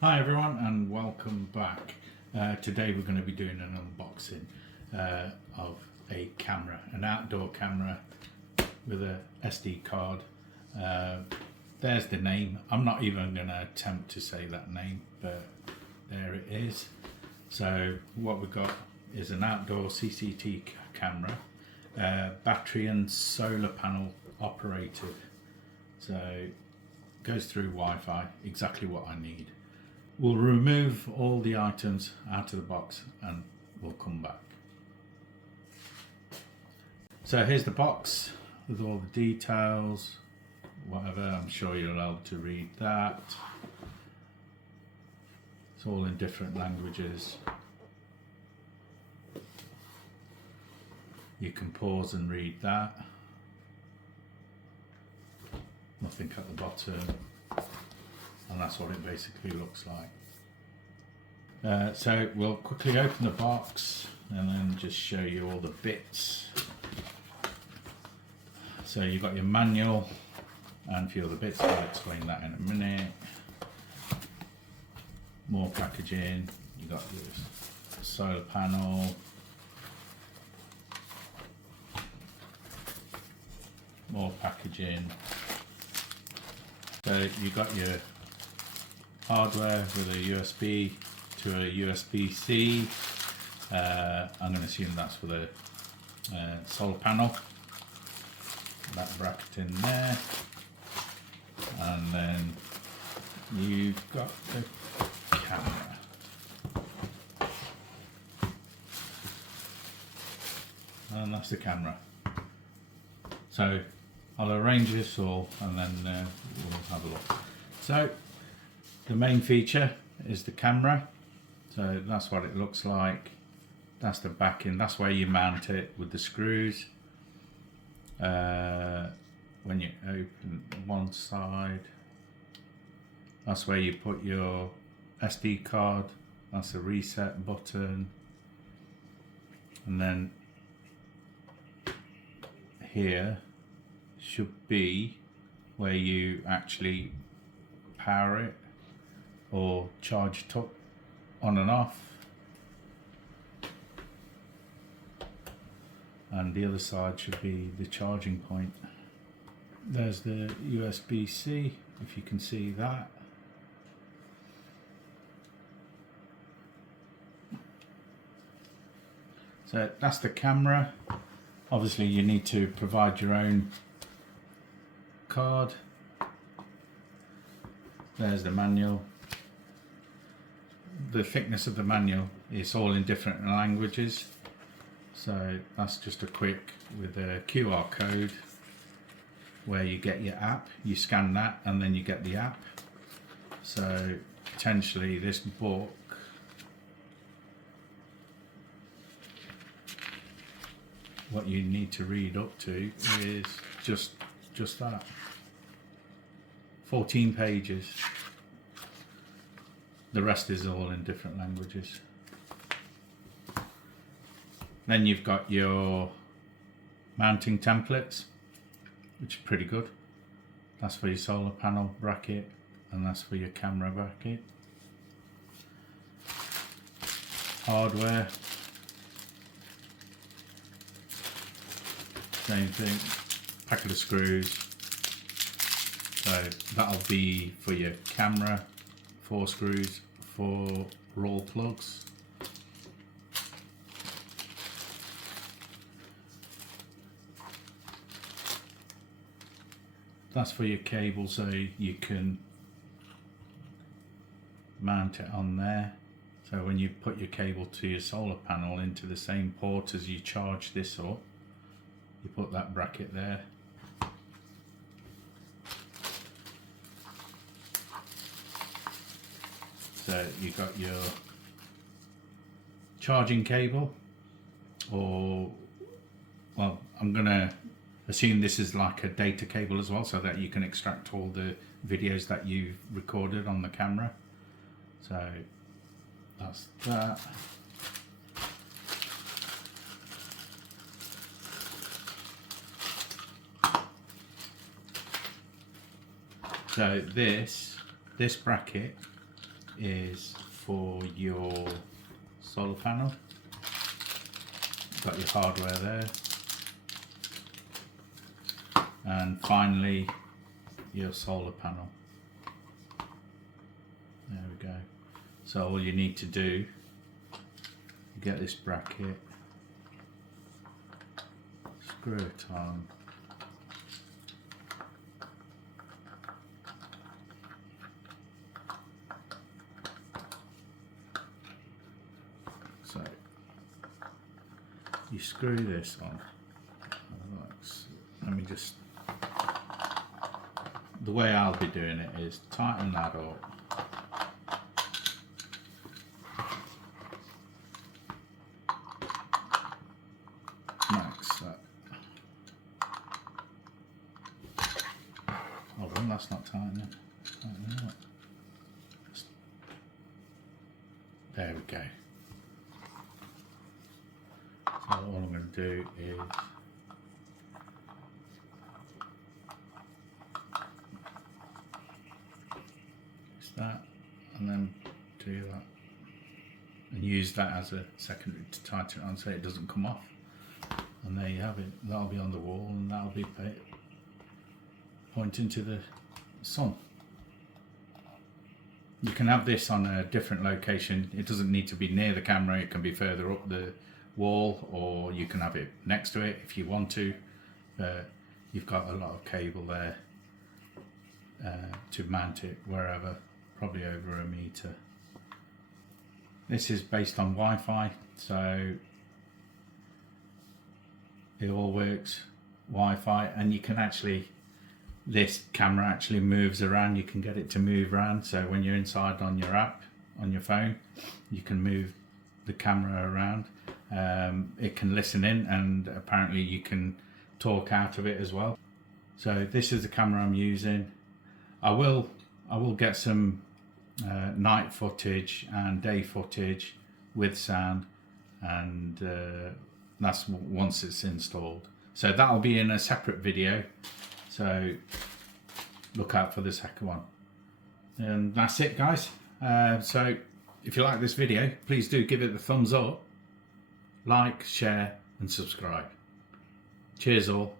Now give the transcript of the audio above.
Hi everyone and welcome back. Today we're going to be doing an unboxing of a camera, an outdoor camera with a SD card. There's the name. I'm not even going to attempt to say that name, but there it is. So what we've got is an outdoor CCTV camera, battery and solar panel operated. So it goes through Wi-Fi, exactly what I need. We'll remove all the items out of the box and we'll come back. So here's the box with all the details, whatever. I'm sure you're able to read that. It's all in different languages. You can pause and read that. Nothing at the bottom. And that's what it basically looks like. So we'll quickly open the box and then just show you all the bits. So you've got your manual and a few other bits. I'll explain that in a minute. More packaging. You've got your solar panel. More packaging. So you've got your hardware with a USB to a USB-C. I'm going to assume that's for the solar panel. That bracket in there. And then you've got the camera. And that's the camera. So I'll arrange this all and then we'll have a look. So the main feature is the camera. So that's what it looks like. That's the backing. That's where you mount it with the screws. When you open one side, that's where you put your SD card. That's the reset button. And then here should be where you actually power it or charge it up on and off. And the other side should be the charging point. There's the USB-C, if you can see that. So that's the camera. Obviously you need to provide your own card. There's the manual. The thickness of the manual is all in different languages. So that's just a quick with a QR code where you get your app. You scan that and then you get the app. So potentially this book what you need to read up to is just that. 14 pages. The rest is all in different languages. Then you've got your mounting templates, which is pretty good. That's for your solar panel bracket and that's for your camera bracket. Hardware. Same thing. Packet of screws. So that'll be for your camera. 4 screws, 4 roll plugs. That's for your cable, so you can mount it on there. So when you put your cable to your solar panel into the same port as you charge this up, you put that bracket there. So you've got your charging cable, or, well, I'm gonna assume this is like a data cable as well, so that you can extract all the videos that you've recorded on the camera. So that's that. So this bracket is for your solar panel. Got your hardware there. And finally, your solar panel. There we go. So all you need to do, get this bracket, screw it on, so you screw this on. Let me just, the way I'll be doing it is tighten that up. Hold on, that's not tightening. There we go. So all I'm going to do is that, and then do that, and use that as a secondary to tighten it on so it doesn't come off. And there you have it. That'll be on the wall, and that'll be pointing to the sun. You can have this on a different location. It doesn't need to be near the camera. It can be further up the wall, or you can have it next to it if you want to. You've got a lot of cable there to mount it wherever, probably over 1 meter. This is based on Wi-Fi, so it all works Wi-Fi, and you can actually, this camera actually moves around. You can get it to move around, so when you're inside on your app on your phone, you can move the camera around. It can listen in, and apparently you can talk out of it as well. So this is the camera I'm using. I will get some night footage and day footage with sound, and that's once it's installed. So that'll be in a separate video, so look out for the second one. And that's it, guys. So if you like this video, please do give it the thumbs up, like, share and subscribe. Cheers all.